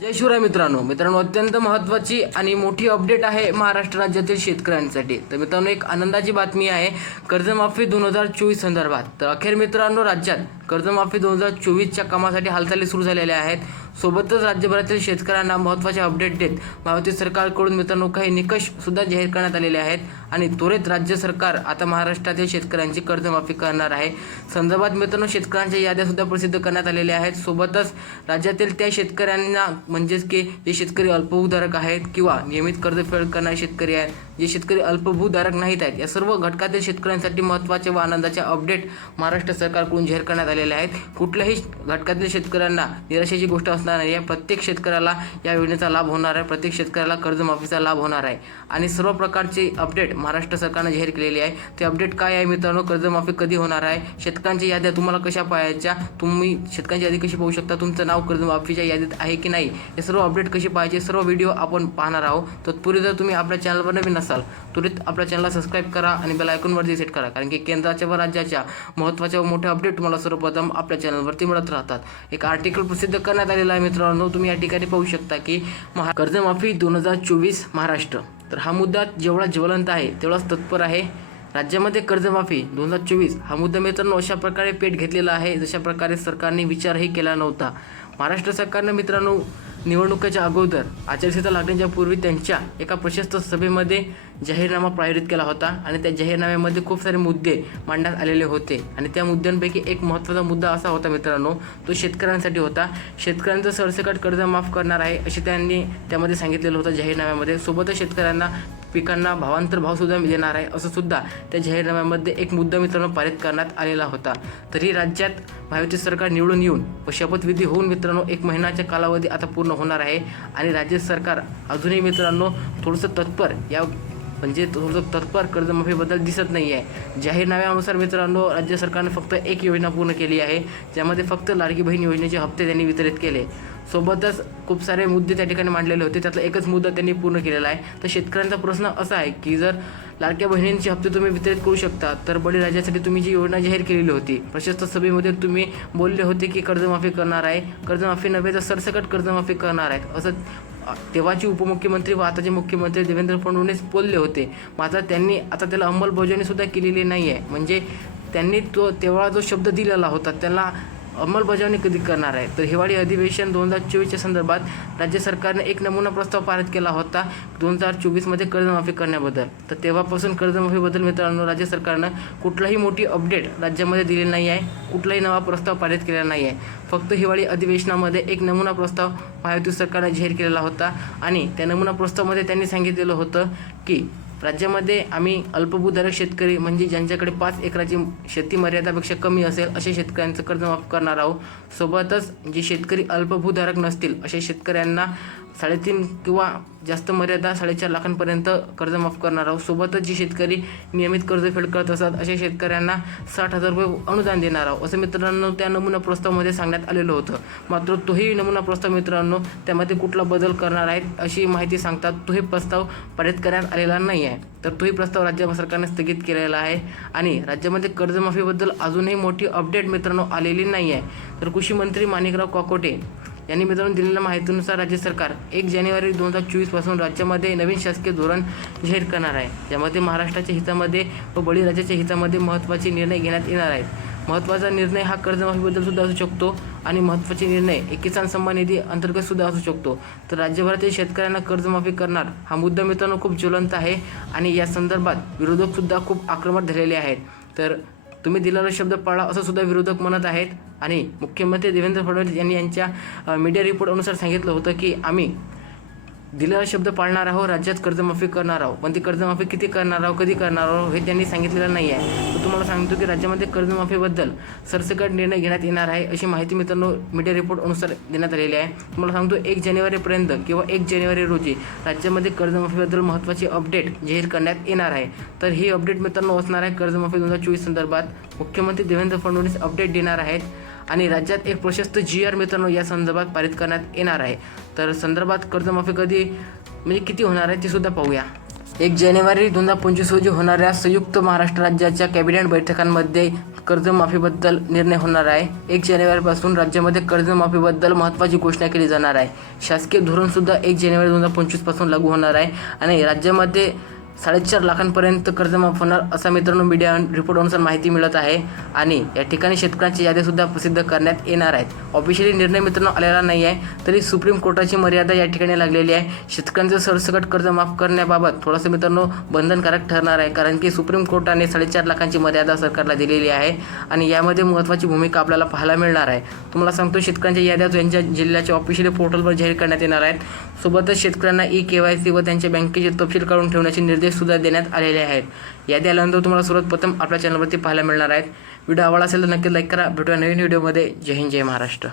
जय शिवराय मित्रांनो. मित्रांनो अत्यंत महत्त्वाची आणि मोठी अपडेट आहे महाराष्ट्र राज्यातील शेतकऱ्यांसाठी. तर मित्रांनो एक आनंदाची बातमी आहे कर्जमाफी दोन हजार चोवीस संदर्भात. तर अखेर मित्रांनो राज्यात कर्जमाफी दोन हजार चोवीसच्या कामासाठी हालचाली सुरू झालेल्या आहेत. सोबतच राज्यभरातील शेतकऱ्यांना महत्त्वाचे अपडेट देत महायुती सरकारकडून मित्रांनो काही निकष सुद्धा जाहीर करण्यात आलेले आहेत आणि त्वरित राज्य सरकार आता महाराष्ट्रातील शेतकऱ्यांची कर्जमाफी करणार आहे. संदर्भात मित्रांनो शेतकऱ्यांच्या याद्यासुद्धा प्रसिद्ध करण्यात आलेल्या आहेत. सोबतच राज्यातील त्या शेतकऱ्यांना म्हणजेच की जे शेतकरी अल्पभूधारक आहेत किंवा नियमित कर्जफेड करणारे शेतकरी आहेत जे शेतकरी अल्पभूधारक नाहीत आहेत या सर्व घटकातील शेतकऱ्यांसाठी महत्त्वाचे व आनंदाचे अपडेट महाराष्ट्र सरकारकडून जाहीर करण्यात आलेले आहेत. कुठल्याही घटकातील शेतकऱ्यांना निराशेची गोष्ट असणार नाही आहे प्रत्येक शेतकऱ्याला या योजनेचा लाभ होणार आहे. प्रत्येक शेतकऱ्याला कर्जमाफीचा लाभ होणार आहे. आणि सर्व प्रकारचे अपडेट महाराष्ट्र सरकारने जाहीर केलेली आहे. ते अपडेट काय आहे मित्रांनो? कर्जमाफी कधी होणार आहे? शेतकऱ्यांच्या याद्या तुम्हाला कशा पाहायच्या? तुम्ही शेतकऱ्यांची यादी कशी पाहू शकता? तुमचं नाव कर्जमाफीच्या यादीत आहे की नाही? हे सर्व अपडेट कशी पाहायचे? सर्व व्हिडिओ आपण पाहणार आहोत. तत्पूर्वी जर तुम्ही आपल्या चॅनलवर नवीन असाल त्वरित आपल्या चॅनलला सबस्क्राईब करा आणि बेल आयकॉनवरती सेट करा. कारण की केंद्राच्या व राज्याच्या महत्त्वाच्या व मोठ्या अपडेट तुम्हाला सर्वप्रथम आपल्या चॅनलवरती मिळत राहतात. एक आर्टिकल प्रसिद्ध करण्यात आलेलं आहे मित्रांनो तुम्ही या ठिकाणी पाहू शकता की महा कर्जमाफी दोन हजार चोवीस महाराष्ट्र. तर हा मुद्दा जेवढा ज्वलंत आहे तेवढाच तत्पर आहे. राज्यामध्ये कर्जमाफी दोन हजार चोवीस हा मुद्दा मित्रांनो अशा प्रकारे पेट घेतलेला आहे जशा प्रकारे सरकारने विचारही केला नव्हता. महाराष्ट्र सरकारनं मित्रांनो निवडणुकीच्या अगोदर आचारसंहिता लागण्याच्या पूर्वी त्यांच्या एका प्रशस्त सभेमध्ये जाहीरनामा पारित केला होता आणि त्या जाहीरनाम्यामध्ये खूप सारे मुद्दे मांडण्यात आलेले होते. आणि त्या मुद्द्यांपैकी एक महत्त्वाचा मुद्दा असा होता मित्रांनो तो शेतकऱ्यांसाठी होता. शेतकऱ्यांचं सरसकट कर्ज माफ करणार आहे असे त्यांनी त्यामध्ये सांगितलेलं होतं जाहीरनाम्यामध्ये. सोबतच शेतकऱ्यांना पिकांना भावांतर भावसुद्धा देणार आहे असं सुद्धा त्या जाहीरनाम्यामध्ये एक मुद्दा मित्रांनो पारित करण्यात आलेला होता. तरी राज्यात महायुती सरकार निवडून येऊन व शपथविधी होऊन मित्रांनो एक महिन्याच्या कालावधी आता पूर्ण होणार आहे. आणि राज्य सरकार अजूनही मित्रांनो थोडंसं तत्पर या म्हणजे थोडंसं तत्पर कर्जमाफीबद्दल दिसत नाही आहे जाहीरनाम्यानुसार मित्रांनो राज्य सरकारने फक्त एक योजना पूर्ण केली आहे. ज्यामध्ये फक्त लाडकी बहीण योजनेचे हप्ते त्यांनी वितरित केले. सोबतच खूप सारे मुद्दे त्या ठिकाणी मांडलेले होते. त्यातला एकच मुद्दा त्यांनी पूर्ण केलेला आहे. तर शेतकऱ्यांचा प्रश्न असा आहे की जर लाडक्या बहिणींचे हप्ते तुम्ही वितरित करू शकता तर बळीराजासाठी तुम्ही जी योजना जाहीर केलेली होती प्रशस्त सभेमध्ये तुम्ही बोलले होते की कर्जमाफी करणार आहे. कर्जमाफी नव्हे तर सरसकट कर्जमाफी करणार आहेत. असं तेव्हाचे उपमुख्यमंत्री व आताचे मुख्यमंत्री देवेंद्र फडणवीस बोलले होते. मात्र त्यांनी आता त्याला अंमलबजावणीसुद्धा केलेली नाही आहे म्हणजे त्यांनी तो तेव्हा जो शब्द दिलेला होता त्याला अंमलबजावणी कधी करणार आहे? तर हिवाळी अधिवेशन दोन हजार चोवीसच्या संदर्भात राज्य सरकारने एक नमुना प्रस्ताव पारित केला होता दोन हजार चोवीसमध्ये कर्जमाफी करण्याबद्दल. तर तेव्हापासून कर्जमाफीबद्दल मित्रांनो राज्य सरकारनं कुठलाही मोठी अपडेट राज्यामध्ये दिलेली नाही आहे. कुठलाही नवा प्रस्ताव पारित केलेला नाही आहे. फक्त हिवाळी अधिवेशनामध्ये एक नमुना प्रस्ताव महायुती सरकारने जाहीर केलेला होता आणि त्या नमुना प्रस्तावामध्ये त्यांनी सांगितलेलं होतं की राज्यामध्ये आम्ही अल्पभूधारक शेतकरी म्हणजे ज्यांच्याकडे पाच एकराची शेती मर्यादापेक्षा कमी असेल अशा शेतकऱ्यांचं कर्ज माफ करणार आहोत. सोबतच जे शेतकरी अल्पभूधारक नसतील अशा शेतकऱ्यांना साडेतीन किंवा जास्त मर्यादा साडेचार लाखांपर्यंत कर्ज माफ करणार आहोत. सोबतच जे शेतकरी नियमित कर्जफेड करत असतात अशा शेतकऱ्यांना साठ हजार रुपये अनुदान देणार आहोत असं मित्रांनो त्या नमुना प्रस्तावामध्ये सांगण्यात आलेलं होतं. मात्र तोही नमुना प्रस्ताव मित्रांनो त्यामध्ये कुठला बदल करणार आहेत अशी माहिती सांगतात तोही प्रस्ताव पारित करण्यात आलेला नाही आहे तर तोही प्रस्ताव राज्य सरकारने स्थगित केलेला आहे आणि राज्यामध्ये कर्जमाफीबद्दल अजूनही मोठी अपडेट मित्रांनो आलेली नाही आहे तर कृषी मंत्री माणिकराव काकोटे यांनी मित्रांनो दिलेल्या माहितीनुसार राज्य सरकार एक जानेवारी दोन हजार चोवीसपासून राज्यामध्ये नवीन शासकीय धोरण जाहीर करणार आहे. ज्यामध्ये महाराष्ट्राच्या हितामध्ये व बळीराजाच्या हितामध्ये महत्त्वाचे निर्णय घेण्यात येणार आहेत. महत्त्वाचा निर्णय हा कर्जमाफीबद्दल सुद्धा असू शकतो आणि महत्त्वाचे निर्णय एक किसान सन्मान निधी अंतर्गत सुद्धा असू शकतो. तर राज्यभरातील शेतकऱ्यांना कर्जमाफी करणार हा मुद्दा मित्रांनो खूप ज्वलंत आहे आणि या संदर्भात विरोधक सुद्धा खूप आक्रमक झालेले आहेत. तर तुम्ही दिलेला शब्द पाळा असं सुद्धा विरोधक म्हणत आहेत. आणि मुख्यमंत्री देवेंद्र फडणवीस यांनी यांच्या मीडिया रिपोर्ट अनुसार सांगितलं होतं की आम्ही दिलेला शब्द पाळणार आहोत राज्यात कर्जमाफी करणार आहोत. पण ती कर्जमाफी किती करणार आहोत कधी करणार आहोत हे त्यांनी सांगितलेलं नाही आहे. तर तुम्हाला सांगतो की राज्यामध्ये कर्जमाफीबद्दल सरसकट निर्णय घेण्यात येणार आहे अशी माहिती मित्रांनो मीडिया रिपोर्ट अनुसार देण्यात आलेली आहे. तुम्हाला सांगतो एक जानेवारीपर्यंत किंवा एक जानेवारी रोजी राज्यामध्ये कर्जमाफीबद्दल महत्त्वाची अपडेट जाहीर करण्यात येणार आहे. तर ही अपडेट मित्रांनो असणार आहे कर्जमाफी दोन हजार चोवीस संदर्भात. मुख्यमंत्री देवेंद्र फडणवीस अपडेट देणार आहेत आणि राज्यात एक प्रशस्त जी आर मित्रांनो या संदर्भात पारित करण्यात येणार आहे. तर संदर्भात कर्जमाफी कधी म्हणजे किती होणार आहे ते सुद्धा पाहूया. एक जानेवारी दोन हजार पंचवीस रोजी होणाऱ्या संयुक्त महाराष्ट्र राज्याच्या कॅबिनेट बैठकांमध्ये कर्जमाफीबद्दल निर्णय होणार आहे. एक जानेवारीपासून राज्यामध्ये कर्जमाफीबद्दल महत्त्वाची घोषणा केली जाणार आहे. शासकीय धोरणसुद्धा एक जानेवारी दोन हजार पंचवीसपासून लागू होणार आहे आणि राज्यामध्ये साडेचार लाखांपर्यंत कर्ज माफ होणार असा मित्रांनो मीडिया रिपोर्टनुसार माहिती मिळत आहे. आणि या ठिकाणी शेतकऱ्यांची यादीसुद्धा प्रसिद्ध करण्यात येणार आहेत. ऑफिशियली निर्णय मित्रांनो आलेला नाही आहे तरी सुप्रीम कोर्टाची मर्यादा या ठिकाणी लागलेली आहे. शेतकऱ्यांचं सरसकट कर्ज माफ करण्याबाबत थोडंसं मित्रांनो बंधनकारक ठरणार आहे कारण की सुप्रीम कोर्टाने साडेचार लाखांची मर्यादा सरकारला दिलेली आहे आणि यामध्ये महत्त्वाची भूमिका आपल्याला पाहायला मिळणार आहे. तुम्हाला सांगतो शेतकऱ्यांच्या याद्या यांच्या जिल्ह्याच्या ऑफिशियल पोर्टलवर जाहीर करण्यात येणार आहेत. सोबतच शेतकऱ्यांना ई के वाय सी व त्यांच्या बँकेचे तपशील काढून ठेवण्याचे निर्देश सुद्धा देण्यात आलेले आहेत. यादी आल्यानंतर तुम्हाला सर्वप्रथम आपल्या चॅनलवरती पाहायला मिळणार आहेत. व्हिडिओ आवडला असेल तर नक्की लाईक करा. भेटूया नवीन व्हिडिओमध्ये जय हिंद जय महाराष्ट्र.